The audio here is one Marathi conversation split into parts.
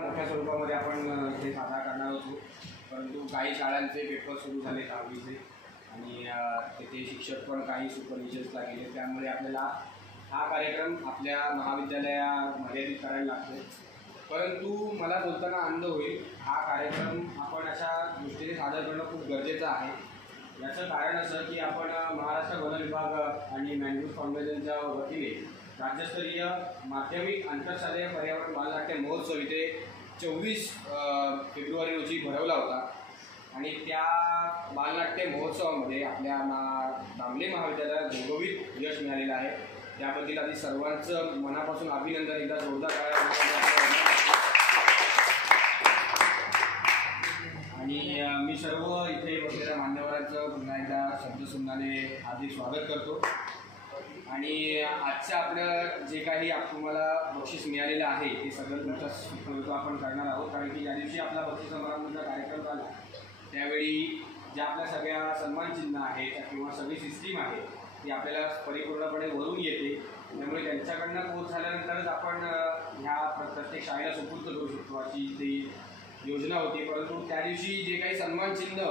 मोठ्या स्वरूपामध्ये आपण ते साजरा करणार होतो, परंतु काही शाळांचे पेपर सुरू झाले 10वीचे आणि तेथे शिक्षक पण काही सुपरविजन्सला गेले, त्यामुळे आपल्याला हा कार्यक्रम आपल्या महाविद्यालयात मर्यादित करायला लागतो. परंतु मला बोलताना आनंद होईल, हा कार्यक्रम आपण अशा दृष्टीने सादर करणं खूप गरजेचं आहे. याचं कारण असं की आपण महाराष्ट्र वन विभाग आणि मॅनग्रोव्ह फाउंडेशनच्या वतीने राज्यस्तरीय माध्यमिक आंतरशालेय पर्यावरण बालनाट्य महोत्सव इथे 24 फेब्रुवारी रोजी भरवला होता आणि त्या बालनाट्य महोत्सवामध्ये आपल्या दामले महाविद्यालयाला घवघवीत यश मिळालेलं आहे. त्याबद्दल आधी सर्वांचं मनापासून अभिनंदन, एकदा जोरदार टाळ्या. आणि मी सर्व इथे बसलेल्या मान्यवरांचं पुन्हा एकदा शब्दसुमनाने हार्दिक स्वागत करतो. आणि आजचं आपलं जे काही तुम्हाला बक्षीस मिळालेलं आहे ते सगळं तुमचा आपण करणार आहोत, कारण की ज्या दिवशी आपला बक्षीस समारंभाचा कार्यक्रम झाला त्यावेळी ज्या आपल्या सगळ्या सन्मानचिन्ह आहेत किंवा सगळी सिस्टीम आहे ती आपल्याला परिपूर्णपणे वरून येते. त्यामुळे त्यांच्याकडनं कोर्स झाल्यानंतरच आपण ह्या प्रत्येक शाळेला सुपूर्द करू शकतो अशी ती योजना होती. परंतु त्या दिवशी जे काही सन्मानचिन्ह,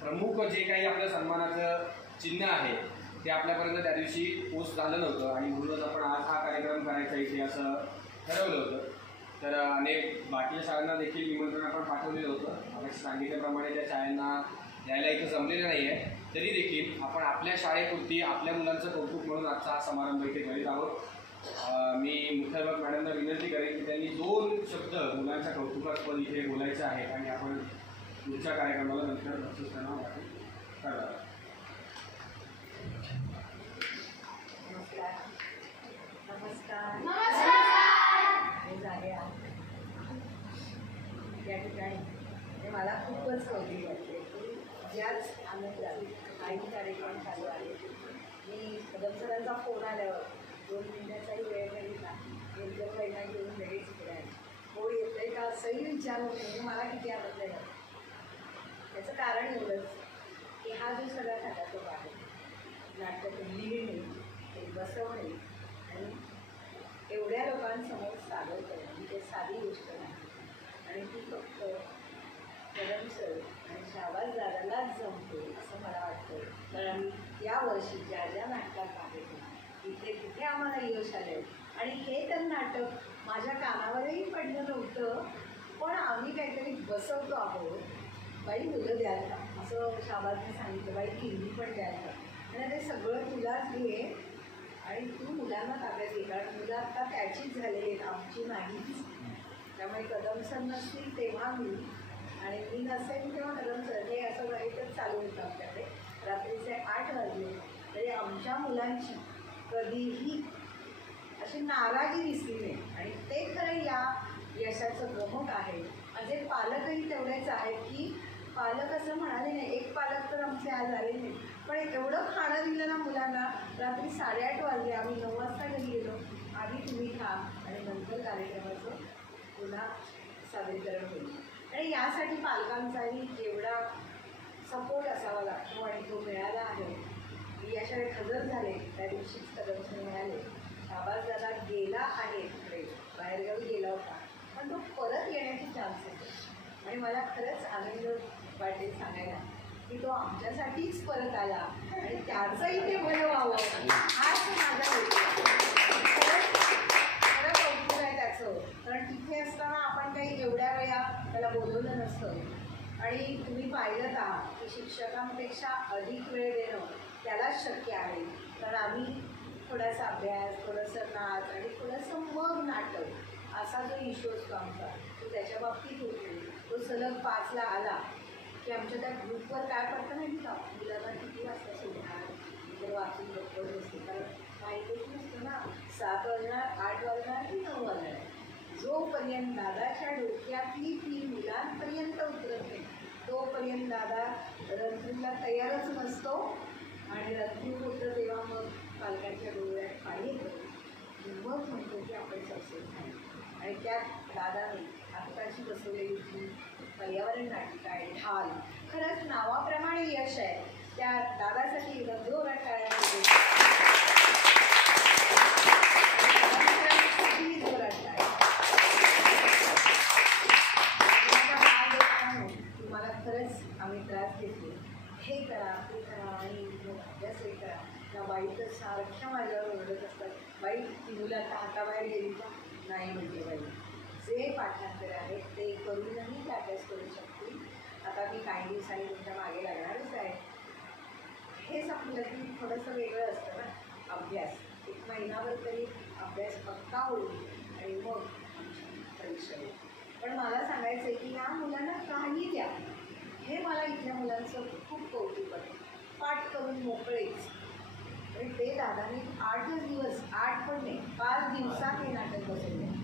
प्रमुख जे काही आपल्या सन्मानाचं चिन्ह आहे ते आपल्यापर्यंत त्या दिवशी पोस्ट झालं नव्हतं आणि म्हणूनच आपण आज हा कार्यक्रम करायचा इथे असं ठरवलं होतं. तर अनेक बाकीच्या शाळांना देखील निमंत्रण आपण पाठवलेलं होतं. आपण सांगितल्याप्रमाणे त्या शाळांना यायला इथं जमलेलं नाही आहे, तरी देखील आपण आपल्या शाळेपुरती आपल्या मुलांचं कौतुक म्हणून आजचा हा समारंभ इथे करीत आहोत. मी मुख्याध्यापक मॅडमना विनंती करेन की त्यांनी 2 शब्द मुलांच्या कौतुकास्पद इथे बोलायचे आहेत आणि आपण पुढच्या कार्यक्रमाला नंतर बक्षीस करणार. नमस्कार. या ठिकाणी मला खूपच कौतुक वाटते की ज्याच आनंदात काही कार्यक्रम चालू आहे. मी कदम सरांचा फोन आल्यावर 2 मिनिटाचाही वेळ घ्यायचा, एकदम महिना घेऊन लगेच इकडे हो येतंय का असंही विचार होत नाही. मला किती आनंद आहे. त्याचं कारण एवढंच की हा जो सगळा खटाटोप आहे, नाटक लिहिणे, ते बसवणे आणि एवढ्या लोकांसमोर सादर करणं म्हणजे साधी गोष्ट नाही आणि ती फक्त कदम सर आणि शाहबाज दादालाच जमते असं मला वाटतं. कारण यावर्षी ज्या ज्या नाटकात आहे तिथे तिथे आम्हाला यश आले आणि हे तर नाटक माझ्या कानावरही पडलं नव्हतं, पण आम्ही काहीतरी बसवतो आहोत. बाई मुलं द्याल का असं शाहबाजने सांगितलं, बाई किल्ली पण द्याल का, आणि ते सगळं तुलाच घे आणि तू मुलांना ताब्यात घे, कारण मुलं आता त्याचीच झालेली आहेत, आमची नाहीच. त्यामुळे कदम सर नसतील तेव्हा मी आणि मी नसेल तेव्हा कदम सर, हे असं वाईटच चालू होतं आमच्याकडे. रात्रीचे 8 वाजले तरी आमच्या मुलांची कधीही अशी नाराजी दिसली नाही आणि ते खरं या यशाचं गमक आहे. माझे पालकही तेवढेच आहेत की पालक असं म्हणाले नाही, एक पालक तर आमचे आज आले नाही, पण एवढं खाणं दिलं ना मुलांना. रात्री 8:30 वाजले, आम्ही 9 वाजता घरी गेलो. आधी तुम्ही खा आणि नंतर कार्यक्रमाचं पुन्हा सादरीकरण होईल. आणि यासाठी पालकांचाही एवढा सपोर्ट असावा लागतो आणि तो मिळाला आहे. मी या शाळेत हजर झाले त्या दिवशीच कदम मिळाले. शाहबाज दादा गेला आहे तिकडे, बाहेरगावी गेला होता, पण तो परत येण्याची चान्स होते आणि मला खरंच आनंद वाटेल सांगायला की तो आमच्यासाठीच परत आला आणि त्याचंही ते बरं व्हावं हाच माझा खरं कौतुक आहे त्याचं. कारण तिथे असताना आपण काही एवढ्या वेळा त्याला बोलवलं नसतं आणि तुम्ही पाहिलं आहात की शिक्षकांपेक्षा अधिक वेळ देणं त्यालाच शक्य आहे. कारण आम्ही थोडासा अभ्यास, थोडंसं नाच आणि थोडंसं मग नाटक असा जो इश्यू असतो आमचा तो त्याच्या बाबतीत होतो. तो सलग 5ला आला की आमच्या त्या ग्रुपवर काय करतं नाही का, मुलांना किती वाजता सोडणार, तर वाचून बरोबर असते, कारण माहितीच नसतं ना. 7 वाजणार, 8 वाजणार की 9 वाजणार, जोपर्यंत दादाच्या डोक्यातली ती मुलांपर्यंत उतरत नाही तोपर्यंत दादा रंथूला तयारच नसतो आणि रंथू होतं तेव्हा मग पालकांच्या डोळ्यात पाणी येतं, मग म्हणतो की आपण सक्सेस नाही. आणि त्यात दादाने आत्ताची बसवलेली ती पर्यावरण नाटिका आहे ढाल, खरंच नावाप्रमाणे यश आहे. त्या दादासाठी जोरात टाळ्या जोरात टाळ्या. त्रास घेतले, हे करा ते करा आणि मग अभ्यास हे करा. त्या बाई तर सारख्या माझ्यावर ओरडत असतात, बाई ती मुलं आता हाताबाहेर गेली का? नाही म्हणते बाई, जे पाठांतर आहे ते करूनही ते अभ्यास करू शकतील. आता मी काही दिवसांनी तुमच्या मागे लागणारच आहे. हे संपलं की थोडंसं वेगळं असतं ना अभ्यास. एक महिनाभर तरी अभ्यास पक्का होईल आणि मग परीक्षा होईल. पण मला सांगायचं आहे की या मुलांना काही द्या, हे मला इथल्या मुलांचं खूप कौतुक वाटतं. पाठ करून मोकळेच. आणि ते दादाने 8च दिवस, 8 पण नाही 5 दिवसात हे नाटक बसवलं.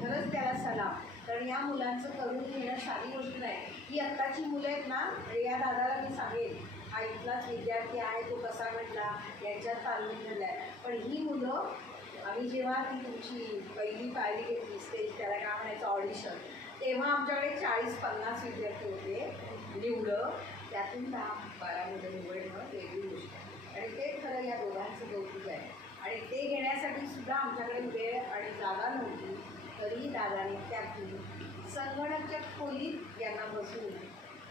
खरंच त्याला सलाम. कारण या मुलांचं करून घेणं साधी गोष्ट नाही. ही आत्ताची मुलं आहेत ना, या दादाला मी सांगेन, हा इथलाच विद्यार्थी आहे, तो कसा म्हटला यांच्यात तालमीत घडला आहे. पण ही मुलं, आम्ही जेव्हा ती तुमची पहिली पायरी घेतली स्टेज, त्याला काय म्हणायचं ऑडिशन, तेव्हा आमच्याकडे 40-50 विद्यार्थी होते निवडं. त्यातून 10-12 मुलं निवडणं वेगळी गोष्ट आहे. आणि ते खरं या दोघांचं कौतुक आहे. आणि ते घेण्यासाठी सुद्धा आमच्याकडे वेळ आणि जागा नव्हती, तरी दादाने त्यातून संगणकच्या खोलीत यांना बसून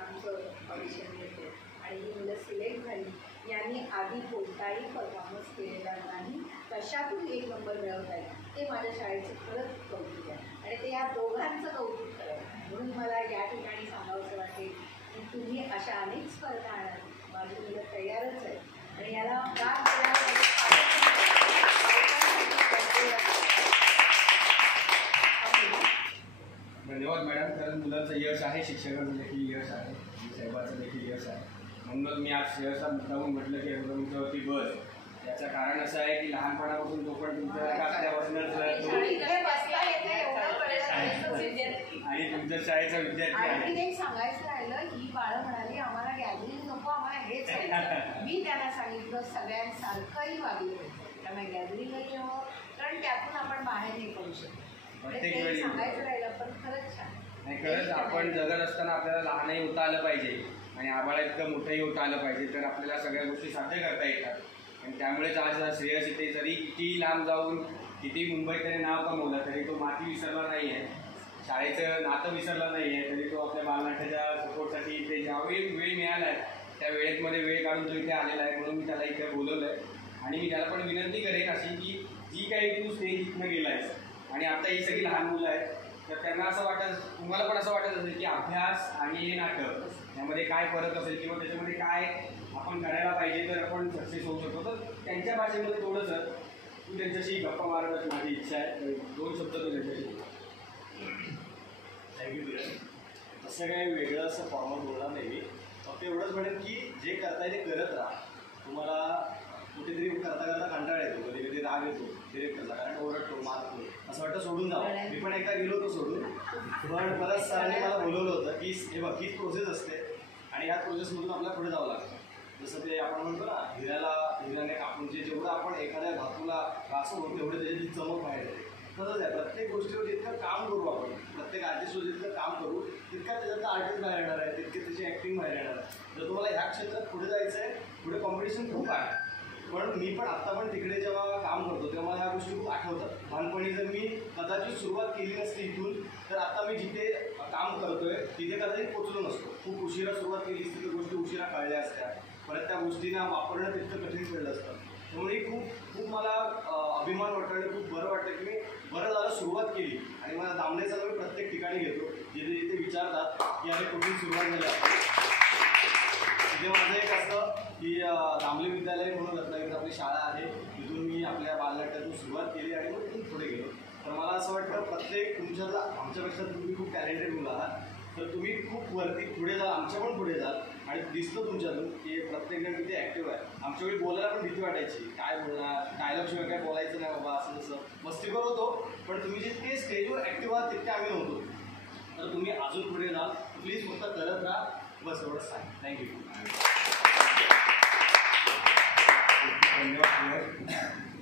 आमचं ऑडिशन घेतलं आणि ही मुलं सिलेक्ट झाली. यांनी आधी कोणताही परफॉर्मन्स केलेला नाही, कशातून 1 नंबर मिळवत आहे, ते माझ्या शाळेचं खरंच कौतुक आहे. आणि ते या दोघांचं कौतुक करत. म्हणून मला या ठिकाणी सांगावंसं वाटेल की तुम्ही अशा अनेक स्पर्धा आणा, माझी मुलं तयारच आहे. आणि याला काम धन्यवाद मॅडम. कारण मुलांचं यश आहे, शिक्षकांचं देखील यश आहे, साहेबाचं देखील यश आहे. म्हणूनच मी आज शेअरचा मुद्दाहून म्हटलं की तुमच्यावरती बस. याचं कारण असं आहे की लहानपणापासून तो पण तुमच्या असल्यापासूनच आणि तुमच्या शाळेचा विद्यार्थी आहे. आणि सांगायचं राहिलं, ही बाळं म्हणाली आम्हाला गॅदरिंग नको, आम्हाला हेच आहे. मी त्यांना सांगितलं सगळ्यांसारखंही वागलं पाहिजे, त्यामुळे गॅदरिंगही हवं, कारण त्यातून आपण बाहेर नाही पडू शकतो. प्रत्येक वेळी सांगायचं राहिलं, पण खरंच छान. नाही, खरंच आपण जगत असताना आपल्याला लहानही होता आलं पाहिजे आणि आबाळा इतकं मोठंही होता आलं पाहिजे, तर आपल्याला सगळ्या गोष्टी साध्य करता येतात. आणि त्यामुळेच आज श्रेयस इथे जरी किती लांब जाऊन किती मुंबईत तरी नाव कमवलं तरी तो माती विसरला नाही आहे, शाळेचं नातं विसरलं नाही आहे. तरी तो आपल्या बालनाट्याच्या सपोर्टसाठी इथे ज्यावेळी वेळ मिळाला आहे त्या वेळेतमध्ये वेळ काढून तो इथे आलेला आहे. म्हणून मी त्याला इथे बोलवलं आहे. आणि मी त्याला पण विनंती करेन अशी की जी काही तू स्टेज इथनं गेला आहेस आणि आता ही सगळी लहान मुलं आहेत, तर त्यांना असं वाटत, तुम्हाला पण असं वाटत असेल की अभ्यास आणि हे नाटक यामध्ये काय फरक असेल किंवा त्याच्यामध्ये काय आपण करायला पाहिजे तर आपण सक्सेस होऊ शकतो. तर त्यांच्या भाषेमध्ये थोडंसं तू त्यांच्याशी गप्पा मारण्याची माझी इच्छा आहे. 2 शब्द तू त्यांच्याशी. थँक्यू. असं काही वेगळं असं फॉर्मॅट बोलणार नाही मी. फक्त एवढंच म्हणेन की जे करताय ते करत राहा. तुम्हाला कुठेतरी करता करता कंटाळा येतो, कधी कधी राग येतो डिरेक्टरचा, कारण ओरडतो मारतो, असं वाटतं सोडून जावं. मी पण एकदा गेलो होतो सोडून, पण परत सरांनी मला बोलवलं होतं की हे बघ हीच प्रोसेस असते आणि ह्या प्रोसेसमधून आपल्याला पुढे जावं लागतं. जसं ते आपण म्हणतो ना, हिऱ्याने आपण जेवढं आपण एखाद्या धातूला घासू तेवढं त्याची चमक बाहेर येते. तसंच आहे, प्रत्येक गोष्टीवर जितकं काम करू आपण, प्रत्येक आर्टिस्टवर जितकं काम करू तितका त्याच्यातलं आर्टिस्ट बाहेर येणार आहे, तितके त्याची ॲक्टिंग बाहेर येणार आहे. जर तुम्हाला ह्या क्षेत्रात पुढे जायचं आहे, पुढे कॉम्पिटिशन खूप आहे. पण मी पण आत्ता पण तिकडे जेव्हा काम करतो तेव्हा ह्या गोष्टी खूप आठवतात. लहानपणी जर मी कदाचित सुरुवात केली नसती इथून, तर आता मी जिथे काम करतोय तिथे कदाचित पोचलो नसतो. खूप उशिरा सुरुवात केली असती तर गोष्टी उशिरा कळल्या असत्या, परत त्या गोष्टींना वापरणं तितकं कठीण पडलं असतं. त्यामुळे खूप मला अभिमान वाटतं आणि खूप बरं वाटतं की मी बरं झालं सुरुवात केली. आणि मला दामलेचा मी प्रत्येक ठिकाणी घेतो जिथे जिथे विचारतात की अरे कुठून सुरुवात झाली. तिथे माझं एक असं की दामले विद्यालय म्हणून रत्नागिरीत आपली शाळा आहे, तिथून मी आपल्या बालनाट्यातून सुरुवात केली आणि मग तिथून पुढे गेलो. तर मला असं वाटतं प्रत्येक तुमच्याला, आमच्यापेक्षा तुम्ही खूप टॅलेंटेड मुलं आहात, तर तुम्ही खूप वरती पुढे जाल, आमच्या पण पुढे जाल. आणि दिसतं तुमच्यातून की प्रत्येकजण किती ॲक्टिव्ह आहे. आमच्या वेळी बोलायला पण भीती वाटायची, काय बोलणार, डायलॉगशिवाय काय बोलायचं नाही बाबा, असं तसं मस्तीखोर होतो. पण तुम्ही जितके स्टेजवर ॲक्टिव्ह आहात तितके आम्ही नव्हतो. तर तुम्ही अजून पुढे जाल, प्लीज फक्त करत राहा, बस एवढंच सांग. थँक्यू. धन्यवाद.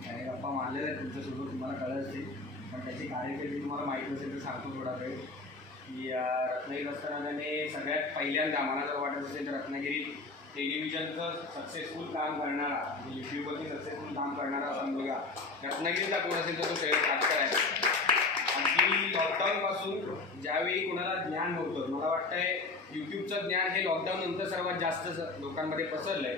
काही गप्पा मारलेल्या आहेत तुमच्यासोबत, तुम्हाला कळत असेल, पण त्याची कार्यकिर्दी तुम्हाला माहीत नसेल तर सांगतो थोडा वेळ की रत्नागिरीत असताना त्याने सगळ्यात पहिल्यांदा, मला जर वाटत असेल तर रत्नागिरीत टेलिव्हिजनचं सक्सेसफुल काम करणारा, म्हणजे यूट्यूबवरती सक्सेसफुल काम करणारा असा मुलगा रत्नागिरीचा कोण असेल तर तो शेअर काटकर आहे. आणखी की लॉकडाऊन पासून ज्यावेळी कोणाला ज्ञान नव्हतं, मला वाटतंय यूट्यूबचं ज्ञान हे लॉकडाऊन नंतर सर्वात जास्त लोकांमध्ये पसरलंय.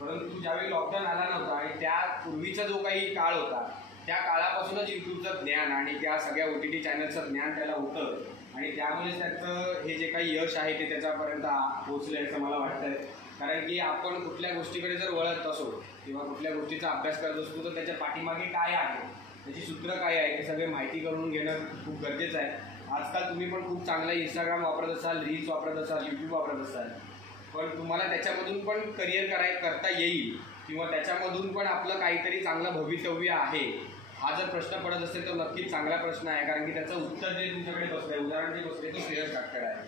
परंतु ज्यावेळी लॉकडाऊन आला नव्हता आणि त्या पूर्वीचा जो काही काळ होता त्या काळापासूनच यूट्यूबचं ज्ञान आणि त्या सगळ्या OTT चॅनलचं ज्ञान त्याला होतं आणि त्यामुळेच त्याचं हे जे काही यश आहे ते त्याच्यापर्यंत पोहोचलं असं मला वाटतंय. कारण की आपण कुठल्या गोष्टीकडे जर वळत असो किंवा कुठल्या गोष्टीचा अभ्यास करत असतो तर त्याच्या पाठीमागे काय आहे, त्याची सूत्र काय आहे ते सगळे माहिती करून घेणं खूप गरजेचं आहे. आजकाल तुम्ही पण खूप चांगलं इंस्टाग्राम वापरत असाल, रील्स वापरत असाल, यूट्यूब वापरत असाल, पण तुम्हाला त्याच्यामधून पण करिअर करता येईल किंवा त्याच्यामधून पण आपलं काहीतरी चांगलं भवितव्य आहे हा जर प्रश्न पडत असेल तर नक्कीच चांगला प्रश्न आहे. कारण की त्याचं उत्तर जे तुमच्याकडे बसलं आहे, उदाहरण जे बसले तो श्रेयस काटकर आहे.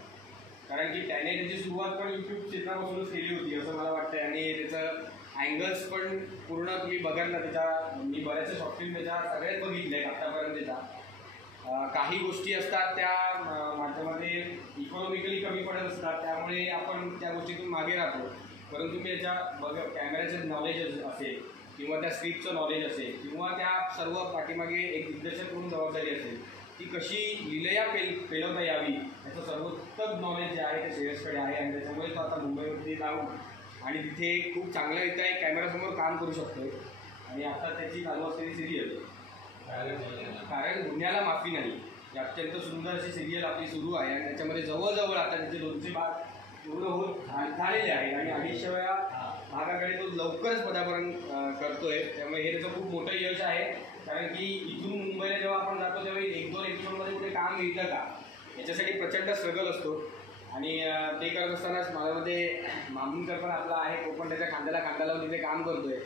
कारण की त्याने त्याची सुरुवात पण यूट्यूब क्षेत्रापासूनच केली होती असं मला वाटतं आणि त्याचं अँगल्स पण पूर्ण तुम्ही बघाल ना, त्याच्या मी बऱ्याचशा शॉर्ट फिल्म त्याच्या सगळ्याच बघितल्या आहेत आत्तापर्यंतच्या. काही गोष्टी असतात त्या माझ्यामध्ये इकॉनॉमिकली कमी पडत असतात त्यामुळे आपण त्या गोष्टीतून मागे राहतो. परंतु मी त्याच्या कॅमेऱ्याचं नॉलेज असेल किंवा त्या स्क्रिप्टचं नॉलेज असेल किंवा त्या सर्व पाठीमागे एक दिग्दर्शक म्हणून जबाबदारी असेल ती कशी लिलया पेलवता यावी याचं सर्वोत्तम नॉलेज जे आहे ते श्रेयसकडे आहे आणि त्याच्यामुळे तो आता मुंबईमध्ये जाऊन आणि तिथे खूप चांगल्यारित्या एक कॅमेरासमोर काम करू शकतो. आणि आता त्याची चालू असलेली सिरियल कारण गुन्ह्याला माफी नाही ही अत्यंत सुंदर अशी सिरियल आपली सुरू आहे आणि त्याच्यामध्ये जवळजवळ आता त्याचे 200 भाग पूर्ण होत झालेले आहेत आणि 250व्या भागाकडे तो लवकरच पदार्पण करतोय. त्यामुळे हे त्याचं खूप मोठं यश आहे. कारण की इथून मुंबईला जेव्हा आपण जातो तेव्हा 1-2 एपिसोडमध्ये कुठे काम मिळतं का याच्यासाठी प्रचंड स्ट्रगल असतो आणि ते करत असतानाच माझ्यामध्ये मामूनकर पण आपला आहे, तो पण त्याच्या खांद्याला खांदा लावून तिथे काम करतोय.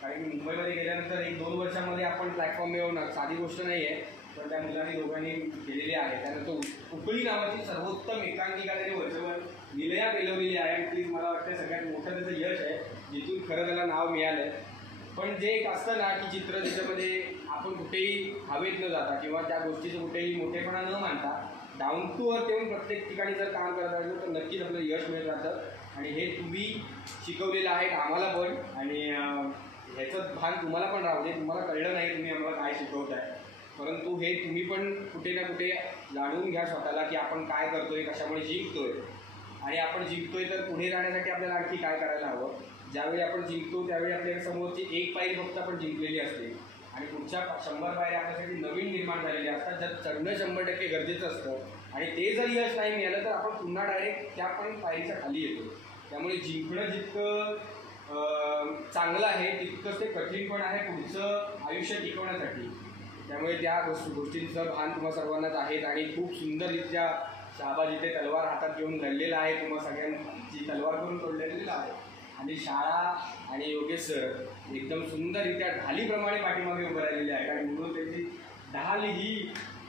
कारण की मुंबईमध्ये गेल्यानंतर 1-2 वर्षामध्ये आपण प्लॅटफॉर्म मिळवणं साधी गोष्ट नाही आहे, पण त्या मुलांनी दोघांनी केलेली आहे. त्यानंतर उकळी नावाची सर्वोत्तम एकांकिका त्याने वर्षभर निलया पेलवलेली आहे आणि तीच मला वाटतं सगळ्यात मोठं त्याचं यश आहे जिथून खरं त्याला नाव मिळालं आहे. पण जे एक असतं ना की चित्र त्याच्यामध्ये आपण कुठेही हवेत न जाता किंवा त्या गोष्टीचं कुठेही मोठेपणा न मानता डाऊन टू अर्थ येऊन प्रत्येक ठिकाणी जर काम करत राहिलो तर नक्कीच आपलं यश मिळत राहतं. आणि हे तुम्ही शिकवलेलं आहे आम्हाला पण आणि ह्याचं भान तुम्हाला पण राहू दे. तुम्हाला कळलं नाही तुम्ही आम्हाला काय शिकवताय, परंतु हे तुम्ही पण कुठे ना कुठे जाणून घ्या स्वतःला की आपण काय करतोय, कशामुळे जिंकतोय आणि आपण जिंकतोय तर पुढे जाण्यासाठी आपल्याला आणखी काय करायला हवं. ज्यावेळी आपण जिंकतो त्यावेळी आपल्या समोरची एक पायरी फक्त आपण जिंकलेली असते आणि पुढच्या 100 पायऱ्या आपल्यासाठी नवीन निर्माण झालेल्या असतात. जर चढणं 100% गरजेचं असतं आणि ते जर यश नाही मिळालं तर आपण पुन्हा डायरेक्ट त्या पण पायरीच्या खाली येतो. त्यामुळे जिंकणं जितकं चांगलं आहे तितकंच ते कठीण पण आहे पुढचं आयुष्य टिकवण्यासाठी. त्यामुळे त्या गोष्टींचं भान तुम्हा सर्वांनाच आहेत आणि खूप सुंदररित्या शहाबाज इथे तलवार हातात घेऊन लढलेला आहे, तुम्हा सगळ्यांची तलवार करून तोडलेली आहे. आणि शाळा आणि योगेश सर एकदम सुंदररित्या ढालीप्रमाणे पाठीमागे उभं राहिलेले आहेत आणि म्हणून त्यांची ढाल ही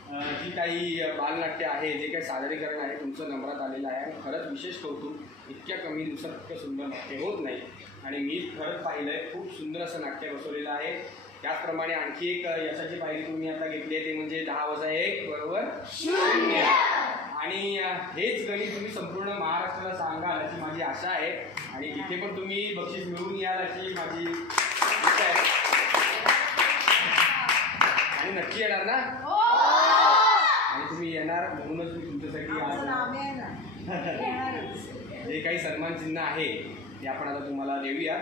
जी काही बालनाट्य आहे, जे काही सादरीकरण आहे तुमचं नम्रात आलेलं आहे आणि खरंच विशेष कौतुक. इतक्या कमी दिवसात इतकं सुंदर नाट्य होत नाही आणि मी खरंच पाहिलं आहे खूप सुंदर असं नाट्य बसवलेलं आहे. त्याचप्रमाणे आणखी एक यशाची पायरी तुम्ही आता घेतली आहे ते म्हणजे 10+1 = 0 आणि हेच गणित तुम्ही संपूर्ण महाराष्ट्राला सांगाल अशी माझी आशा आहे आणि तिथे पण तुम्ही बक्षीस मिळवून याल अशी माझी इच्छा आहे. आणि नक्की येणार ना? आणि तुम्ही येणार म्हणूनच मी तुमच्यासाठी जे काही सन्मान चिन्ह आहे ते आपण आता तुम्हाला देऊया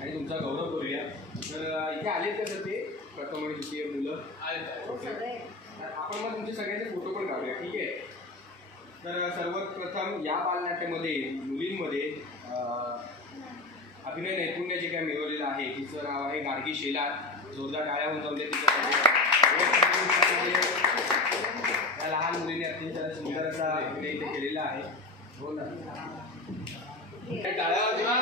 आणि तुमचा गौरव करूया. तर इथे आलेत का सर ते प्रथम आणि द्वितीय मुलं? आपण मग तुमचे सगळ्यांचे फोटो पण काढूया, ठीक आहे? तर सर्वप्रथम या बालनाट्यामध्ये मुलींमध्ये अभिनय नैपुण्य जे काय मिळवलेलं आहे तिचं नाव आहे गार्गी शेलार. जोरदार टाळ्या होऊन जाऊ दे तिच्यासाठी. या लहान मुलीने अत्यंत सुंदर असा अभिनय इथे केलेला आहे. हो ना, टाळ्या होत्या.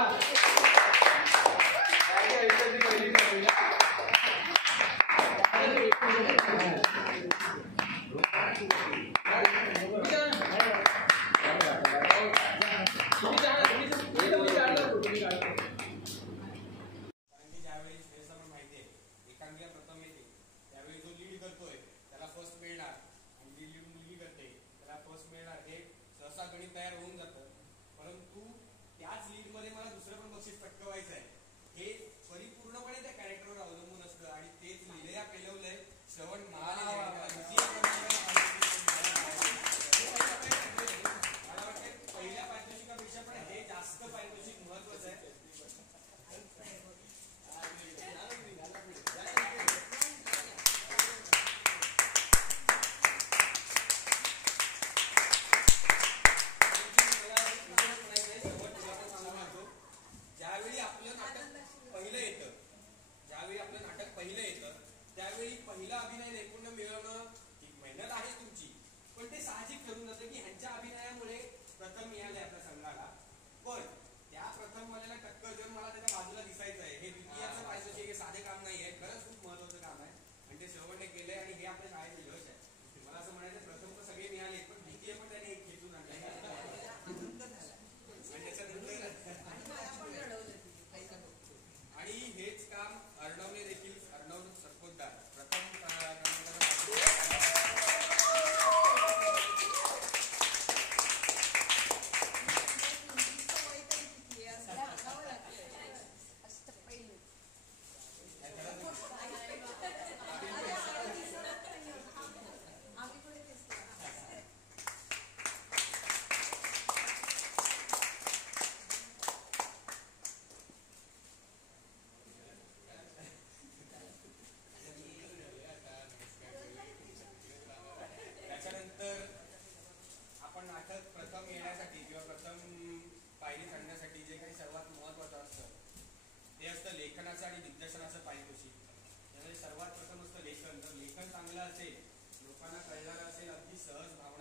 तयार होऊन जातं, परंतु त्याच लीडमध्ये मला दुसरं पण बक्षीस पटकवायचं आहे हे परिपूर्णपणे त्या कॅरेक्टरवर अवलंबून असतं आणि तेच लिलया पेलवलंय श्रवण महाले. ते असतं लेखनाचं आणि दिग्दर्शनाचं पारितोषिक. त्यामुळे सर्वात प्रथम असतं लेखन. जर लेखन चांगलं असेल, लोकांना कळणारं असेल, अगदी सहज भाव